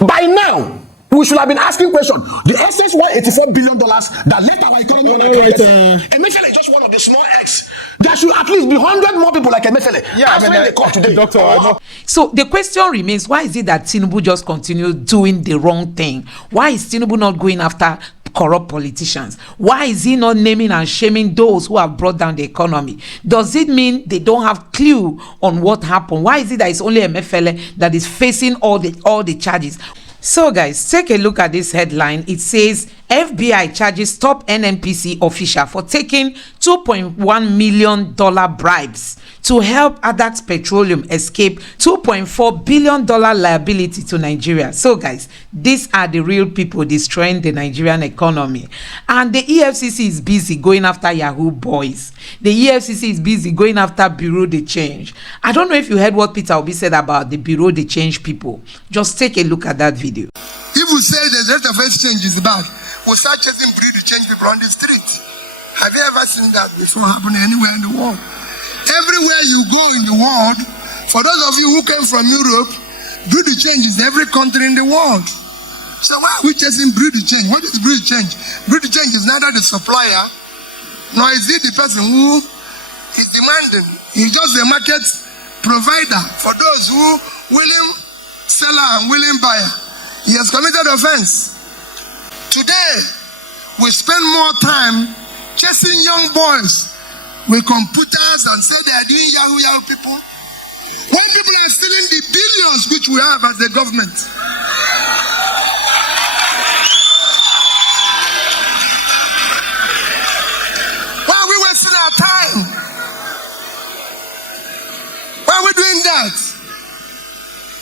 By now, we should have been asking questions. The excess $184 billion that left our economy on Emefiele is just one of the small eggs. There should at least be 100 more people like Emefiele. Today. Doctor, so the question remains, why is it that Tinubu just continues doing the wrong thing? Why is Tinubu not going after corrupt politicians? Why is he not naming and shaming those who have brought down the economy? Does it mean they don't have clue on what happened? Why is it that it's only Emefiele that is facing all the charges? So guys, take a look at this headline. It says FBI charges top Nnpc official for taking $2.1 million bribes to help Adax Petroleum escape $2.4 billion liability to Nigeria. So guys, these are the real people destroying the Nigerian economy. And the EFCC is busy going after Yahoo boys. The EFCC is busy going after Bureau de Change. I don't know if you heard what Peter Obi said about the Bureau de Change people. Just take a look at that video. If we say the rate of exchange is bad, we'll start chasing Bureau de Change people on the street. Have you ever seen that before happening anywhere in the world? Everywhere you go in the world, for those of you who came from Europe, Bureau de Change is every country in the world. So why are we chasing Bureau de Change? What is Bureau de Change? Bureau de Change is neither the supplier, nor is it the person who is demanding. He's just the market provider for those who willing seller and willing buyer. He has committed offense. Today, we spend more time chasing young boys with computers and say they are doing Yahoo people. When people are stealing the billions which we have as the government. Why are we wasting our time? Why are we doing that?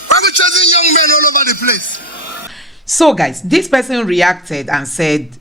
Why are we chasing young men all over the place? So guys, this person reacted and said,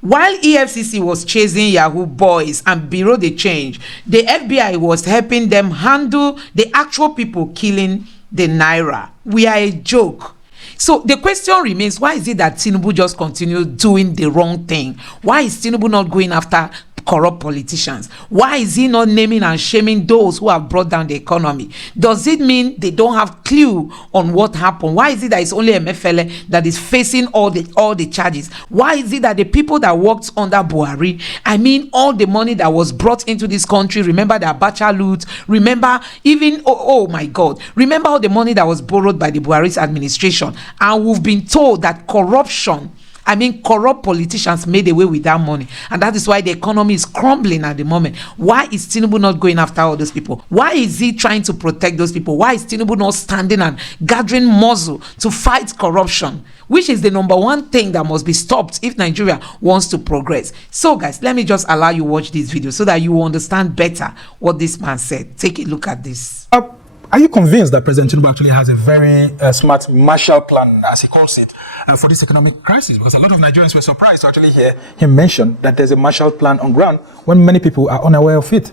while EFCC was chasing Yahoo boys and Bureau de Change, the FBI was helping them handle the actual people killing the Naira. We are a joke. So the question remains, why is it that Tinubu just continues doing the wrong thing? Why is Tinubu not going after corrupt politicians? Why is he not naming and shaming those who have brought down the economy? Does it mean they don't have clue on what happened? Why is it that it's only Emefiele that is facing all the charges? Why is it that the people that worked under Buhari, I mean all the money that was brought into this country, remember the Abacha loot, remember even, oh my God, remember all the money that was borrowed by the Buhari's administration, and we've been told that corrupt politicians made away with that money, and that is why the economy is crumbling at the moment. Why is Tinubu not going after all those people? Why is he trying to protect those people? Why is Tinubu not standing and gathering muscle to fight corruption, which is the number one thing that must be stopped if Nigeria wants to progress? So guys, let me just allow you watch this video so that you will understand better what this man said. Take a look at this. Are you convinced that President Tinubu actually has a very smart Marshall Plan, as he calls it, for this economic crisis? Because a lot of Nigerians were surprised to actually hear him mention that there's a Marshall Plan on ground when many people are unaware of it.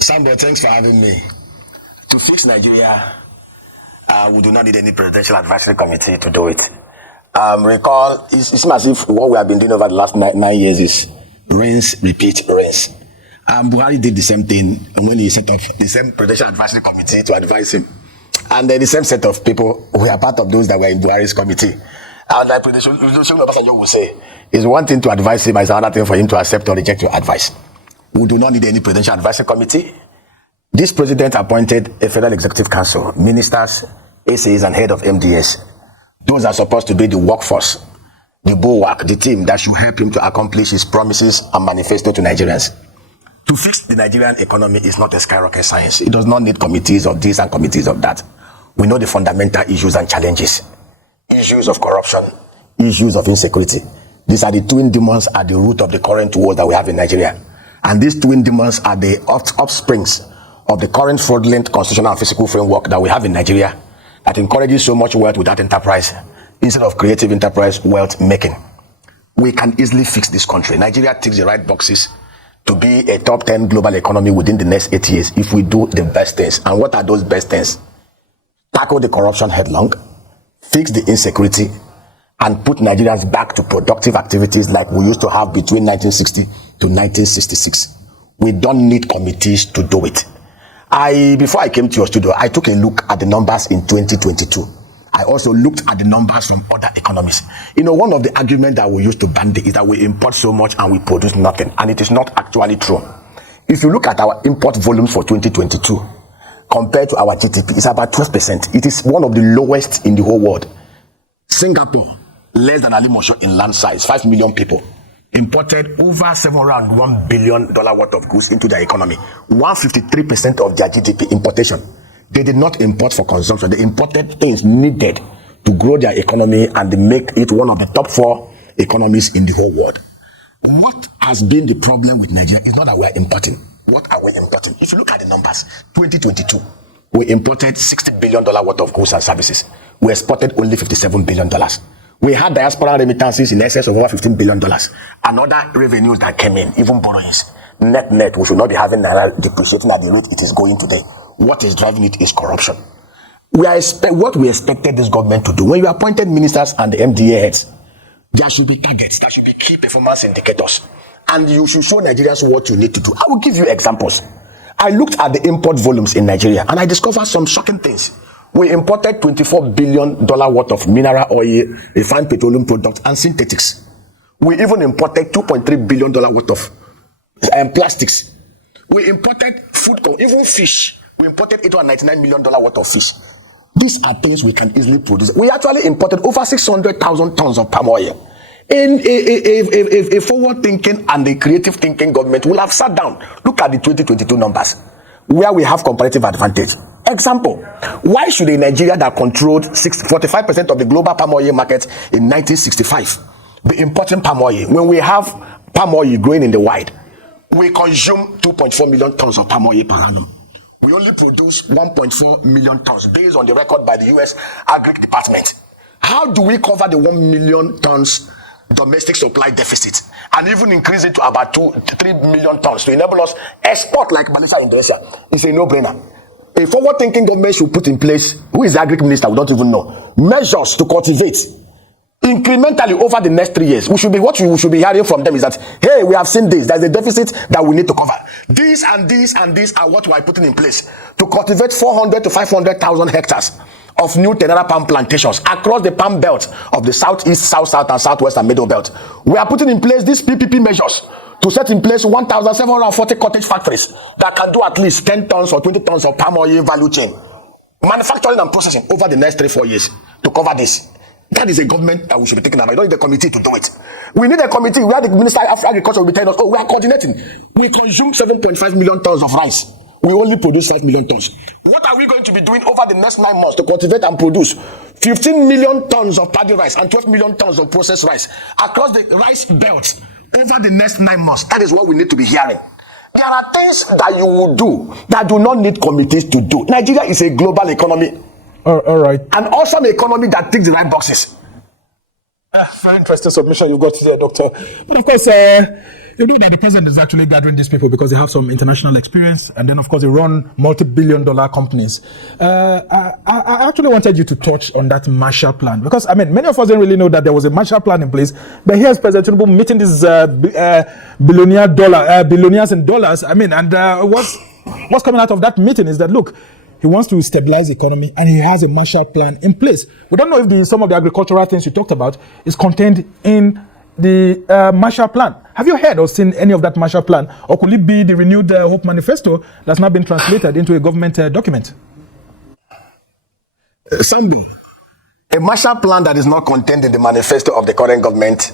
Sambo, thanks for having me. To fix Nigeria, we do not need any presidential advisory committee to do it. Recall, it's as if what we have been doing over the last 9 years is rinse, repeat, rinse. Buhari did the same thing when he set up the same presidential advisory committee to advise him. And then the same set of people who are part of those that were in Buhari's committee. And like President Obasanjo will say, it's one thing to advise him, it's another thing for him to accept or reject your advice. We do not need any presidential advisory committee. This president appointed a Federal Executive Council, ministers, ACs, and head of MDS. Those are supposed to be the workforce, the bulwark, the team that should help him to accomplish his promises and manifesto to Nigerians. To fix the Nigerian economy is not a skyrocket science. It does not need committees of this and committees of that. We know the fundamental issues and challenges. Issues of corruption, issues of insecurity. These are the twin demons at the root of the current wars that we have in Nigeria. And these twin demons are the offsprings of the current fraudulent constitutional and physical framework that we have in Nigeria that encourages so much wealth without enterprise instead of creative enterprise wealth making. We can easily fix this country. Nigeria ticks the right boxes to be a top 10 global economy within the next 8 years if we do the best things. And what are those best things? Tackle the corruption headlong, fix the insecurity, and put Nigerians back to productive activities like we used to have between 1960 to 1966. We don't need committees to do it. Before I came to your studio, I took a look at the numbers in 2022. I also looked at the numbers from other economies. One of the arguments that we use to bandy is that we import so much and we produce nothing, and it is not actually true. If you look at our import volumes for 2022 compared to our GDP, it's about 12%. It is one of the lowest in the whole world. Singapore, less than Alimosho in land size, 5 million people, imported over $701 billion worth of goods into their economy. 153% of their GDP importation. They did not import for consumption. They imported things needed to grow their economy and make it one of the top 4 economies in the whole world. What has been the problem with Nigeria is not that we are importing. What are we importing? If you look at the numbers, 2022, we imported $60 billion worth of goods and services. We exported only $57 billion. We had diaspora remittances in excess of over $15 billion. And other revenues that came in, even borrowings. Net, we should not be having Naira depreciating at the rate it is going today. What is driving it is corruption. What we expected this government to do, when you appointed ministers and the MDA heads, there should be targets, there should be key performance indicators. And you should show Nigerians what you need to do. I will give you examples. I looked at the import volumes in Nigeria and I discovered some shocking things. We imported $24 billion worth of mineral oil, refined petroleum products, and synthetics. We even imported $2.3 billion worth of plastics. We imported food, even fish. We imported $899 million worth of fish. These are things we can easily produce. We actually imported over 600,000 tons of palm oil. In a forward-thinking and a creative-thinking government will have sat down. Look at the 2022 numbers, where we have comparative advantage. Example, why should a Nigeria that controlled 45% of the global palm oil market in 1965 be importing palm oil when we have palm oil growing in the wild? We consume 2.4 million tons of palm oil per annum. We only produce 1.4 million tons based on the record by the US Agri Department. How do we cover the 1 million tons domestic supply deficit and even increase it to about 3 million tons to enable us export like Malaysia, Indonesia? It's a no-brainer. A forward-thinking government should put in place, who is the agri minister, we don't even know, measures to cultivate incrementally over the next 3 years. What we should be hearing from them is that, hey, we have seen this, there's a deficit that we need to cover. These and these and these are what we are putting in place to cultivate 400 to 500,000 hectares of new Tenara palm plantations across the palm belt of the southeast, south, and southwest and middle belt. We are putting in place these PPP measures to set in place 1,740 cottage factories that can do at least 10 tons or 20 tons of palm oil value chain, manufacturing and processing over the next 3-4 years to cover this. That is a government that we should be taking about. We don't need a committee to do it. We need a committee where the Minister of Agriculture will be telling us, we are coordinating. We consume 7.5 million tons of rice. We only produce 5 million tons. What are we going to be doing over the next 9 months to cultivate and produce 15 million tons of paddy rice and 12 million tons of processed rice across the rice belt over the next 9 months? That is what we need to be hearing. There are things that you will do that do not need committees to do. Nigeria is a global economy. All right. An awesome economy that ticks the right boxes. Very interesting submission you got here, Doctor. But of course, you know that the president is actually gathering these people because they have some international experience, and then of course they run multi-billion-dollar companies. I actually wanted you to touch on that Marshall Plan because many of us didn't really know that there was a Marshall Plan in place. But here's President Tinubu meeting these billionaires in dollars. What's coming out of that meeting is that look, he wants to stabilize the economy and he has a Marshall Plan in place. We don't know if some of the agricultural things you talked about is contained in the Marshall Plan. Have you heard or seen any of that Marshall Plan? Or could it be the renewed Hope Manifesto that's now been translated into a government document? Sambo, a Marshall Plan that is not contained in the manifesto of the current government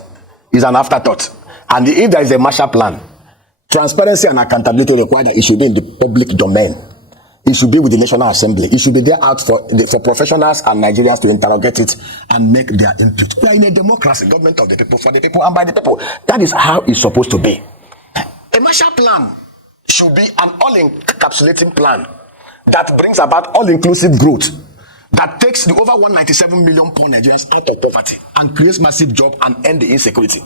is an afterthought. And if there is a Marshall Plan, transparency and accountability require that it should be in the public domain. It should be with the National Assembly. It should be there out for professionals and Nigerians to interrogate it and make their input. We are in a democracy, government of the people, for the people, and by the people. That is how it's supposed to be. A Marshall Plan should be an all-encapsulating plan that brings about all-inclusive growth, that takes the over 197 million poor Nigerians out of poverty and creates massive jobs and end the insecurity.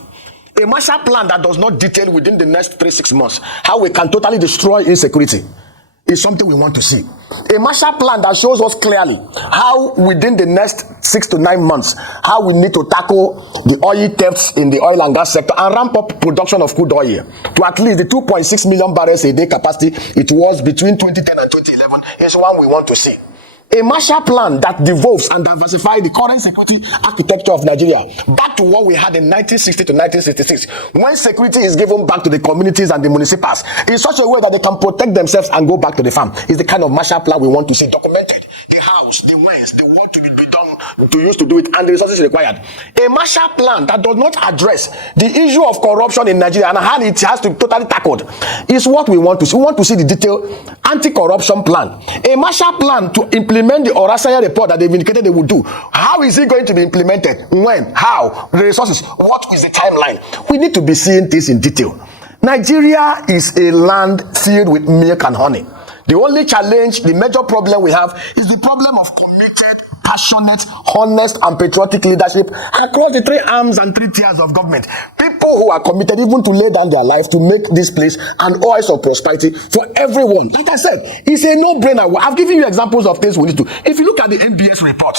A Marshall Plan that does not detail within the next 3-6 months how we can totally destroy insecurity. is something we want to see. A Marshall Plan that shows us clearly how within the next 6 to 9 months, how we need to tackle the oil thefts in the oil and gas sector and ramp up production of crude oil to at least the 2.6 million barrels a day capacity it was between 2010 and 2011 is one we want to see. A Marshall Plan that devolves and diversifies the current security architecture of Nigeria back to what we had in 1960 to 1966, when security is given back to the communities and the municipals in such a way that they can protect themselves and go back to the farm. Is the kind of Marshall Plan we want to see documented. The house, the ways, the work to be done, to use to do it, and the resources required. A Marshall Plan that does not address the issue of corruption in Nigeria and how it has to be totally tackled is what we want to see. We want to see the detailed anti-corruption plan. A Marshall Plan to implement the Orasaya report that they've indicated they will do. How is it going to be implemented? When? How? The resources? What is the timeline? We need to be seeing this in detail. Nigeria is a land filled with milk and honey. The only challenge, the major problem we have is the problem of committed, passionate, honest, and patriotic leadership across the 3 arms and 3 tiers of government. People who are committed even to lay down their life to make this place an oasis of prosperity for everyone. Like I said, it's a no-brainer. I've given you examples of things we need to. If you look at the NBS report,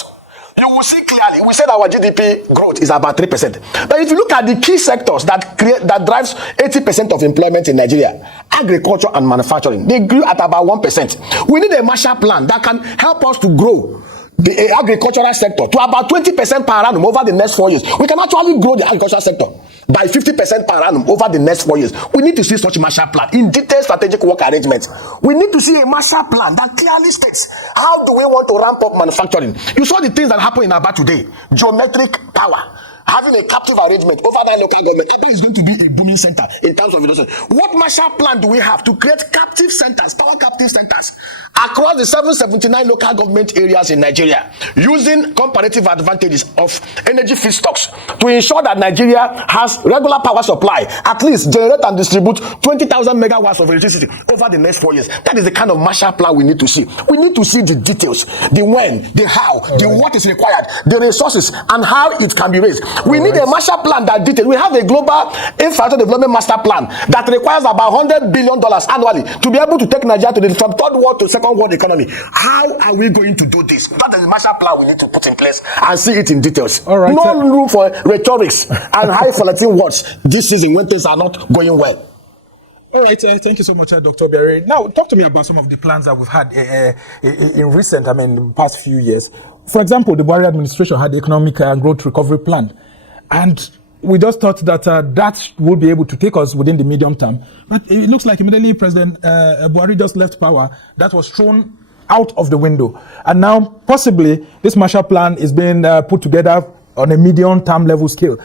you will see clearly, we said our GDP growth is about 3%. But if you look at the key sectors that drives 80% of employment in Nigeria, agriculture and manufacturing, they grew at about 1%. We need a Marshall Plan that can help us to grow the agricultural sector to about 20% per annum over the next 4 years. We can actually grow the agricultural sector by 50% per annum over the next 4 years. We need to see such a Marshall Plan in detailed strategic work arrangements. We need to see a Marshall Plan that clearly states how do we want to ramp up manufacturing. You saw the things that happen in Aba today. Geometric power. Having a captive arrangement over that local government, Ebe is going to be a booming center in terms of industry. What Marshall Plan do we have to create captive centers, power captive centers, across the 779 local government areas in Nigeria, using comparative advantages of energy feedstocks to ensure that Nigeria has regular power supply, at least generate and distribute 20,000 megawatts of electricity over the next 4 years. That is the kind of Marshall Plan we need to see. We need to see the details, the when, the how, the what is required, the resources, and how it can be raised. We need a Marshall Plan that details. We have a global infrastructure development master plan that requires about $100 billion annually to be able to take Nigeria to from third world to second world economy. How are we going to do this? That is the Marshall Plan we need to put in place and see it in details. All right, no room for rhetorics and high falutin words this season when things are not going well. All right, thank you so much, Dr. Buhari. Now, talk to me about some of the plans that we've had in recent, the past few years. For example, the Buhari administration had the Economic Growth Recovery Plan. And we just thought that that would be able to take us within the medium term. But it looks like immediately President Buhari just left power. That was thrown out of the window. And now, possibly, this Marshall Plan is being put together on a medium-term level scale.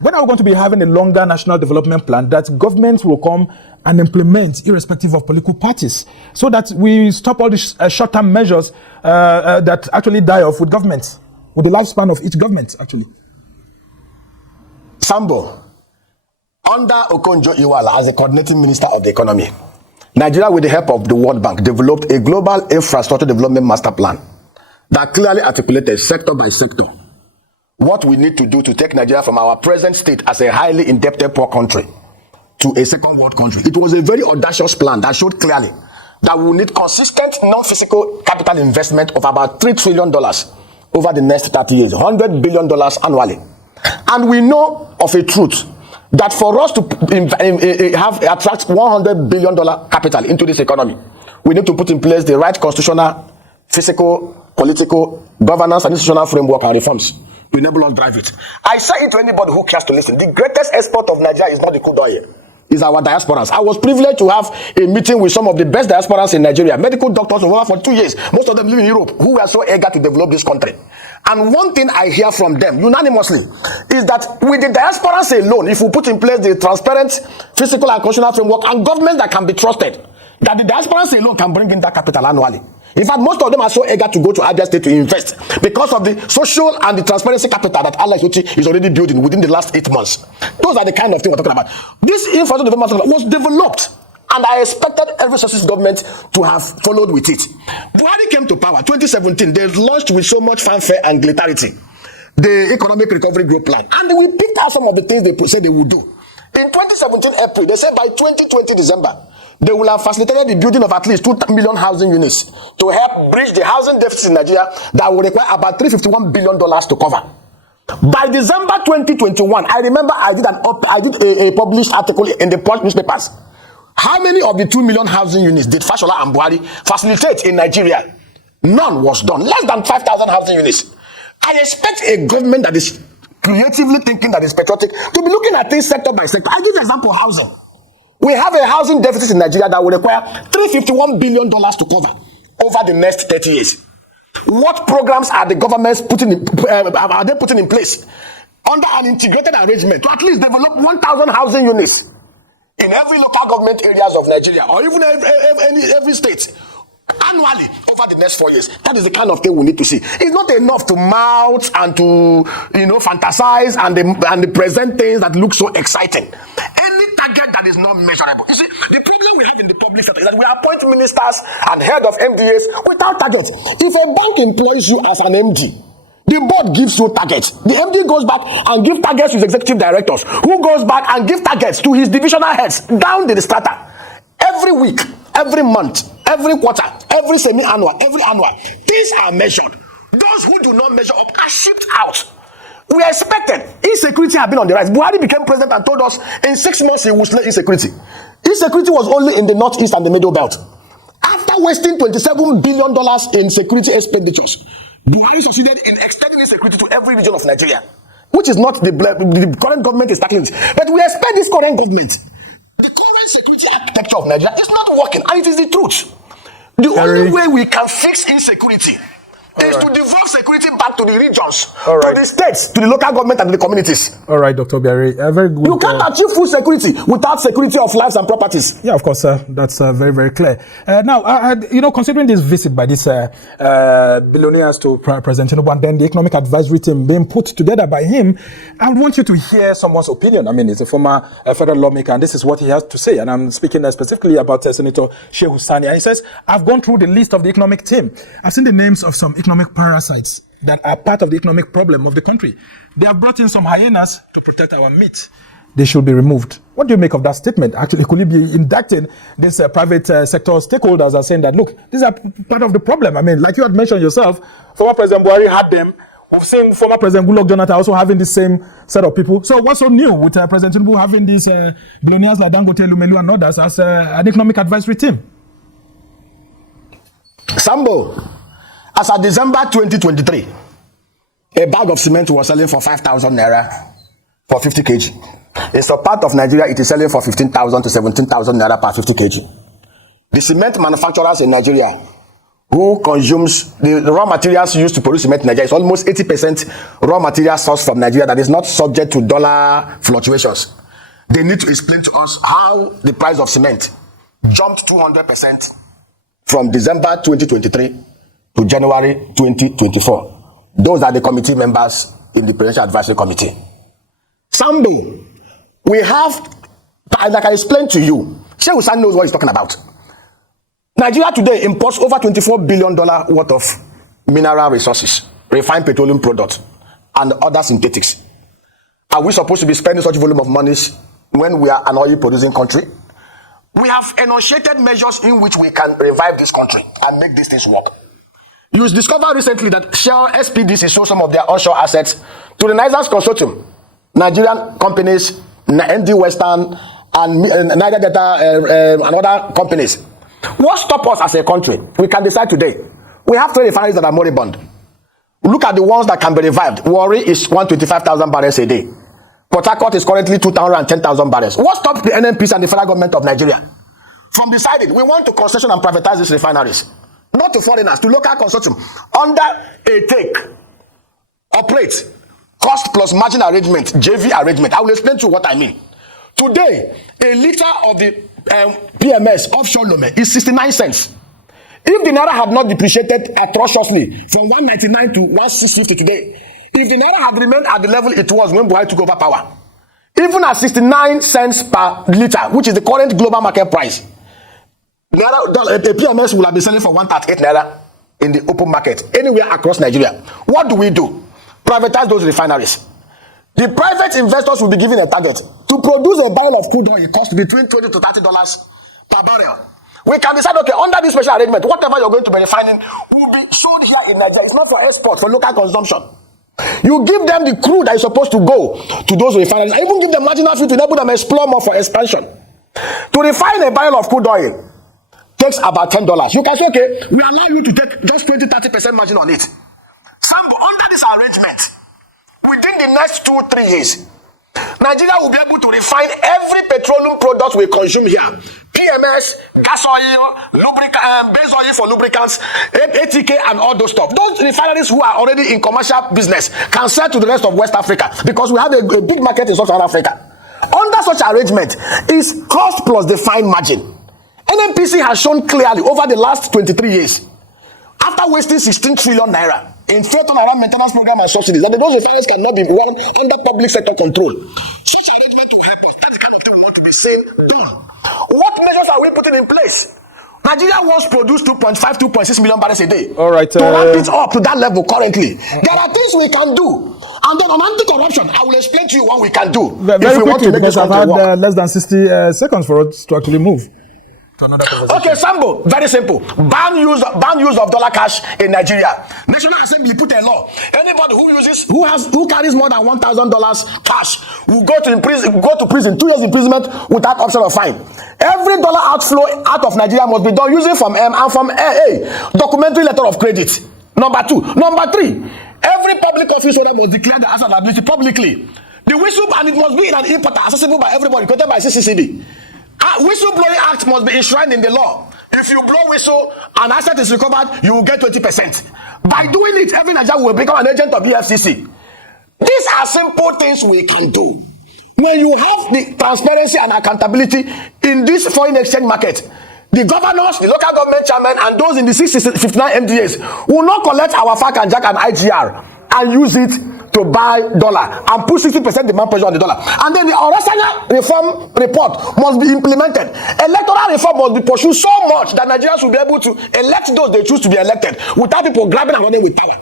When are we going to be having a longer national development plan that governments will come and implement irrespective of political parties, so that we stop all these short-term measures that actually die off with governments, with the lifespan of each government, actually? Sambo, under Okonjo-Iweala as the coordinating minister of the economy, Nigeria, with the help of the World Bank, developed a global infrastructure development master plan that clearly articulated sector by sector what we need to do to take Nigeria from our present state as a highly indebted poor country to a second world country. It was a very audacious plan that showed clearly that we will need consistent non-physical capital investment of about $3 trillion over the next 30 years, $100 billion annually. And we know of a truth that for us to attract $100 billion capital into this economy, we need to put in place the right constitutional, physical, political, governance, and institutional framework and reforms to enable us drive it. I say it to anybody who cares to listen. The greatest export of Nigeria is not the crude oil. It's our diasporans. I was privileged to have a meeting with some of the best diasporans in Nigeria, medical doctors over for 2 years. Most of them live in Europe, who were so eager to develop this country. And one thing I hear from them unanimously is that with the diasporans alone, if we put in place the transparent physical and constitutional framework and government that can be trusted, that the diasporans alone can bring in that capital annually. In fact, most of them are so eager to go to Abia State to invest because of the social and the transparency capital that Allah is already building within the last 8 months. Those are the kind of things we're talking about. This infrastructure development was developed, and I expected every successive government to have followed with it. Buhari came to power 2017. They launched with so much fanfare and glitterity the Economic Recovery Growth Plan, and we picked out some of the things they said they would do. In 2017 April, they said by 2020 December, they will have facilitated the building of at least 2 million housing units to help bridge the housing deficit in Nigeria that will require about $351 billion to cover. By December 2021, I remember I did a published article in the Punch newspapers. How many of the 2 million housing units did Fashola and Buhari facilitate in Nigeria? None was done. Less than 5,000 housing units. I expect a government that is creatively thinking, that is patriotic, to be looking at things sector by sector. I give you an example of housing. We have a housing deficit in Nigeria that will require $351 billion to cover over the next 30 years. What programs are the governments putting in place under an integrated arrangement to at least develop 1,000 housing units in every local government areas of Nigeria, or even every state, annually over the next 4 years? That is the kind of thing we need to see. It's not enough to mouth and to fantasize and present things that look so exciting. Any target that is not measurable. You see, the problem we have in the public sector is that we appoint ministers and head of MDAs without targets. If a bank employs you as an MD, the board gives you targets. The MD goes back and gives targets to his executive directors, who goes back and gives targets to his divisional heads down the strata. Every week, every month, every quarter, every semi-annual, every annual, things are measured. Those who do not measure up are shipped out. We are expected. Insecurity has been on the rise. Buhari became president and told us in 6 months he would slay insecurity. Insecurity was only in the northeast and the middle belt. After wasting $27 billion in security expenditures, Buhari succeeded in extending insecurity to every region of Nigeria, which is not the current government is tackling it. But we expect this current government. The current security architecture of Nigeria is not working, and it is the truth. The only way we can fix insecurity is to devolve security back to the regions, to the states, to the local government, and to the communities. All right, Dr. Buhari. Very good. You can't achieve full security without security of lives and properties. Yeah, of course, that's very, very clear. Now, considering this visit by these billionaires to President Tinubu and then the economic advisory team being put together by him, I want you to hear someone's opinion. I mean, he's a former federal lawmaker, and this is what he has to say. And I'm speaking specifically about Senator Shehu Sani. And he says, I've gone through the list of the economic team. I've seen the names of some economic parasites that are part of the economic problem of the country. They have brought in some hyenas to protect our meat. They should be removed. What do you make of that statement? Actually, could he be indicting these private sector stakeholders are saying that, look, these are part of the problem? I mean, like you had mentioned yourself, former President Buhari had them. We've seen former President Goodluck Jonathan also having the same set of people. So what's so new with President Tinubu having these billionaires like Dangote, Lumelu and others as an economic advisory team? Sambo, as of December 2023, a bag of cement was selling for 5,000 naira for 50 kg. In some part of Nigeria, it is selling for 15,000 to 17,000 naira per 50 kg. The cement manufacturers in Nigeria, who consumes the raw materials used to produce cement in Nigeria, is almost 80% raw material sourced from Nigeria that is not subject to dollar fluctuations. They need to explain to us how the price of cement jumped 200% from December 2023 to January 2024. Those are the committee members in the Presidential Advisory Committee. Sambo, we have, like I explained to you, Shehu Sani knows what he's talking about. Nigeria today imports over $24 billion worth of mineral resources, refined petroleum products, and other synthetics. Are we supposed to be spending such volume of money when we are an oil-producing country? We have enunciated measures in which we can revive this country and make these things work. You discovered recently that Shell SPDC sold some of their onshore assets to the Nigerian consortium, Nigerian companies, ND Western, and Niger Delta, and other companies. What stops us as a country? We can decide today. We have 3 refineries that are moribund. Look at the ones that can be revived. Warri is 125,000 barrels a day. Port Harcourt is currently 210,000 barrels. What stops the Nnpc and the federal government of Nigeria from deciding we want to concession and privatize these refineries? Not to foreigners, to local consortium, under a take, operate, cost plus margin arrangement, JV arrangement. I will explain to you what I mean. Today, a liter of the PMS offshore Lome is 69 cents. If the Naira had not depreciated atrociously from 199 to 1650 today, if the Naira had remained at the level it was when Buhari took over power, even at 69 cents per liter, which is the current global market price, the PMS will have been selling for 138 Naira in the open market anywhere across Nigeria. What do? Privatize those refineries. The private investors will be given a target to produce a barrel of crude oil. It costs between $20 to $30 per barrel. We can decide, okay, under this special arrangement, whatever you're going to be refining will be sold here in Nigeria. It's not for export, for local consumption. You give them the crude that is supposed to go to those refineries, and even give them marginal fee to enable them explore more for expansion. To refine a barrel of crude oil takes about $10. You can say, okay, we allow you to take just 20-30% margin on it. Sambo, under this arrangement, within the next 2-3 years, Nigeria will be able to refine every petroleum product we consume here. PMS, gas oil, lubricant, base oil for lubricants, ATK, and all those stuff. Those refineries who are already in commercial business can sell to the rest of West Africa because we have a big market in Southern Africa. Under such arrangement is cost plus defined margin. Nnpc has shown clearly over the last 23 years, after wasting 16 trillion naira in failed turnaround maintenance program and subsidies, that those refineries cannot be run under public sector control. Such arrangement will help us. That's the kind of thing we want to be seen done. What measures are we putting in place? Nigeria wants to produce 2.6 million barrels a day. All right. To ramp it up to that level currently. There are things we can do. And then on anti-corruption, I will explain to you what we can do. Very quickly, because I've had less than 60 seconds for us to actually move. Okay, Sambo, very simple. Ban use of dollar cash in Nigeria. National Assembly put a law. Anybody who carries more than $1,000 cash will go to prison, 2 years imprisonment without option of fine. Every dollar outflow out of Nigeria must be done using from M and from A documentary letter of credit. Number 2. Number 3, every public office holder must declare the asset liability publicly. The whistle, and it must be in an importer accessible by everybody, quoted by CCCD. Whistleblowing Act must be enshrined in the law. If you blow whistle and asset is recovered, you will get 20%. By doing it, every Nigerian will become an agent of the FCC. These are simple things we can do. When you have the transparency and accountability in this foreign exchange market, the governors, the local government chairmen, and those in the 659 MDAs will not collect our FAC and JAC and IGR and use it to buy dollar and put 60% demand pressure on the dollar. And then the Orasanya reform report must be implemented. Electoral reform must be pursued so much that Nigerians will be able to elect those they choose to be elected without people grabbing and running with power.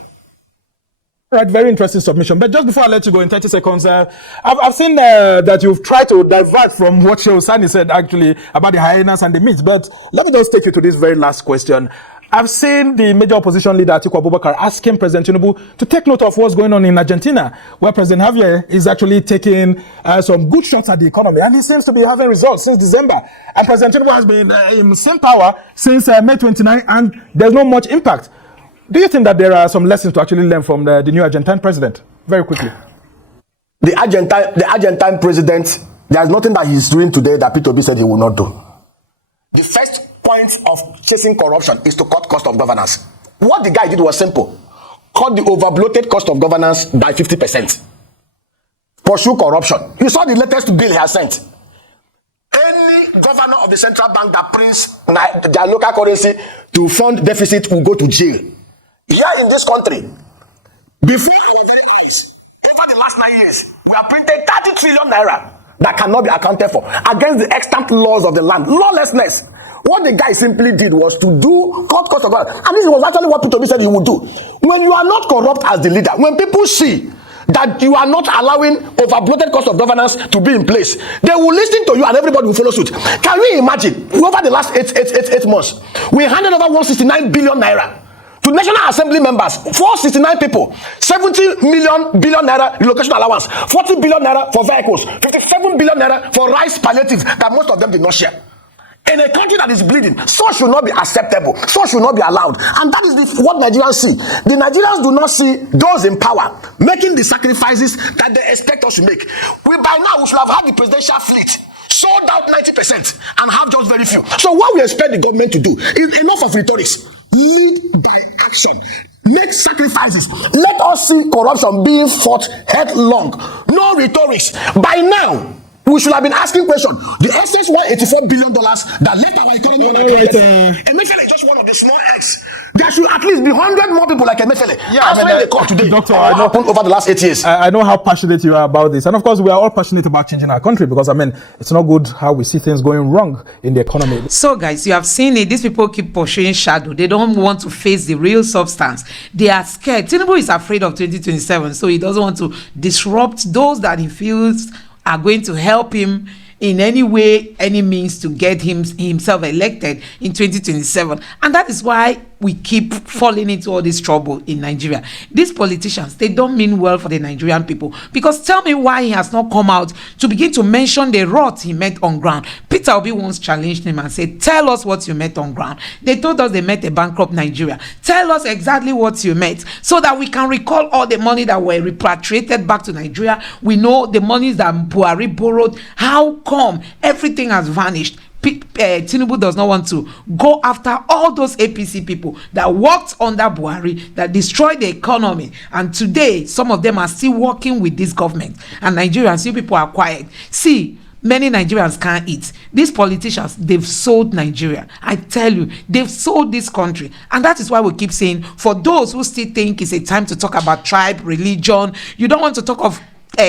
Right, very interesting submission. But just before I let you go in 30 seconds, I've seen that you've tried to divert from what Shehu Sani said actually about the hyenas and the meat. But let me just take you to this very last question. I've seen the major opposition leader, Atiku Abubakar, asking President Tinubu to take note of what's going on in Argentina, where President Javier is actually taking some good shots at the economy. And he seems to be having results since December. And President Tinubu has been in same power since May 29, and there's not much impact. Do you think that there are some lessons to actually learn from the new Argentine president? Very quickly. The Argentine president, there's nothing that he's doing today that P2B said he will not do. The first point of chasing corruption is to cut cost of governance. What the guy did was simple. Cut the over-bloated cost of governance by 50%. Pursue corruption. You saw the latest bill he has sent. Any governor of the central bank that prints their local currency to fund deficit will go to jail. Here in this country, before our very eyes, over the last 9 years, we have printed 30 trillion naira that cannot be accounted for against the extant laws of the land. Lawlessness. What the guy simply did was to do cut cost of governance. And this was actually what P2B said he would do. When you are not corrupt as the leader, when people see that you are not allowing over-bloated cost of governance to be in place, they will listen to you and everybody will follow suit. Can you imagine? Over the last eight months, we handed over 169 billion naira to National Assembly members, 469 people, 70 billion naira relocation allowance, 40 billion naira for vehicles, 57 billion naira for rice palliatives that most of them did not share. In a country that is bleeding, so should not be acceptable, so should not be allowed. And that is what Nigerians see. The Nigerians do not see those in power making the sacrifices that they expect us to make. By now, we should have had the presidential fleet sold out 90% and have just very few. So what we expect the government to do is enough of rhetorics. Lead by action. Make sacrifices. Let us see corruption being fought headlong. No rhetorics. By now, we should have been asking questions. The excess $184 billion that left our economy Emefiele is just one of the small eggs. There should at least be 100 more people like Emefiele. Today. Doctor, I know over the last 8 years. I know how passionate you are about this. And of course, we are all passionate about changing our country because, it's not good how we see things going wrong in the economy. So, guys, you have seen it. These people keep pursuing shadow. They don't want to face the real substance. They are scared. Tinubu is afraid of 2027, so he doesn't want to disrupt those that he feels are going to help him in any way, any means to get himself elected in 2027. And that is why we keep falling into all this trouble in Nigeria. These politicians, they don't mean well for the Nigerian people. Because tell me why he has not come out to begin to mention the rot he met on ground. Peter Obi once challenged him and said, tell us what you met on ground. They told us they met a bankrupt Nigeria. Tell us exactly what you met so that we can recall all the money that were repatriated back to Nigeria. We know the monies that Buhari borrowed. How come everything has vanished? Tinubu does not want to go after all those APC people that worked under Buhari, that destroyed the economy, and today some of them are still working with this government, and Nigerians, you people are quiet. See, many Nigerians can't eat. These politicians, they've sold Nigeria. I tell you, they've sold this country. And that is why we keep saying, for those who still think it's a time to talk about tribe, religion, you don't want to talk of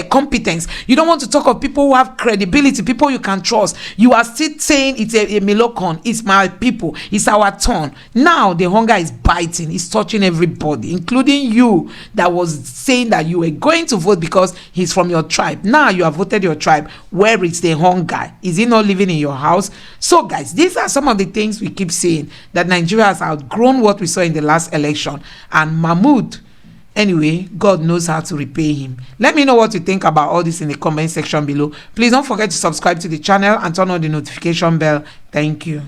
competence, you don't want to talk of people who have credibility, people you can trust, you are still saying it's a melocon, it's my people, it's our turn. Now the hunger is biting, it's touching everybody, including you that was saying that you were going to vote because he's from your tribe. Now you have voted your tribe. Where is the hunger? Is he not living in your house? So guys, these are some of the things we keep saying, that Nigeria has outgrown what we saw in the last election. And Mahmoud, anyway, God knows how to repay him. Let me know what you think about all this in the comment section below. Please don't forget to subscribe to the channel and turn on the notification bell. Thank you.